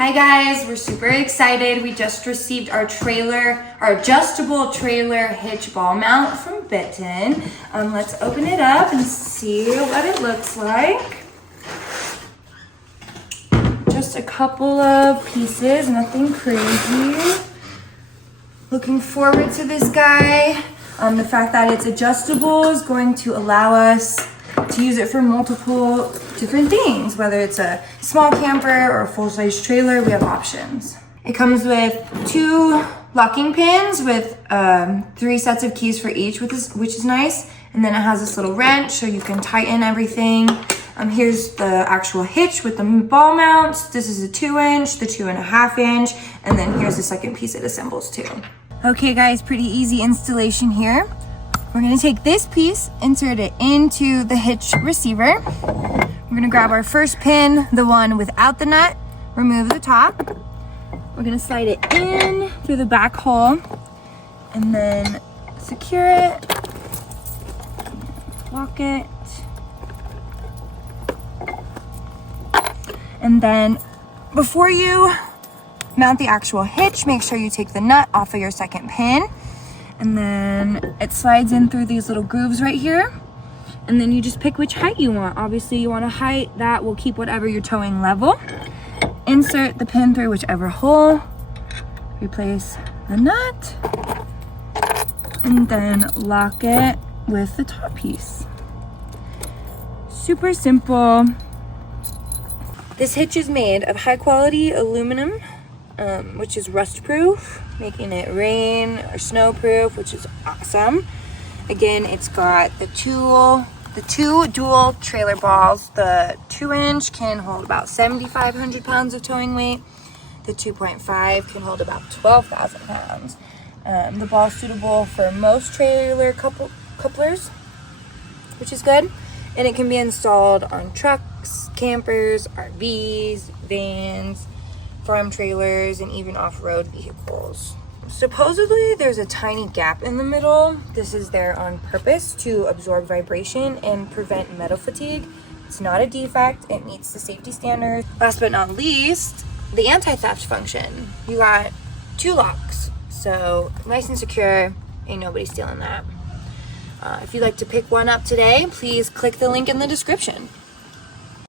Hi guys, we're super excited. We just received our adjustable trailer hitch ball mount from Bitton. Let's open it up and see what it looks like. Just a couple of pieces, nothing crazy. Looking forward to this guy. The fact that it's adjustable is going to allow us to use it for multiple different things, whether it's a small camper or a full-size trailer. We have options. It comes with 2 locking pins with 3 sets of keys for each, which is nice. And then it has this little wrench so you can tighten everything. Here's the actual hitch with the ball mounts. This is a 2-inch, the 2.5 inch, and then here's the second piece it assembles too. Okay guys, pretty easy installation here. We're gonna take this piece, insert it into the hitch receiver. We're gonna grab our first pin, the one without the nut, remove the top. We're gonna slide it in through the back hole and then secure it, lock it. And then before you mount the actual hitch, make sure you take the nut off of your second pin. And then it slides in through these little grooves right here. And then you just pick which height you want. Obviously you want a height that will keep whatever you're towing level. Insert the pin through whichever hole. Replace the nut. And then lock it with the top piece. Super simple. This hitch is made of high quality aluminum, which is rust proof, making it rain or snow proof, which is awesome. Again, it's got the two dual trailer balls. The 2-inch can hold about 7,500 pounds of towing weight. The 2.5 can hold about 12,000 pounds. The ball is suitable for most trailer couplers, which is good. And it can be installed on trucks, campers, RVs, vans, farm trailers, and even off-road vehicles. Supposedly there's a tiny gap in the middle. This is there on purpose to absorb vibration and prevent metal fatigue. It's not a defect, it meets the safety standards. Last but not least, the anti-theft function. You got 2 locks, so nice and secure, ain't nobody stealing that. If you'd like to pick one up today, please click the link in the description.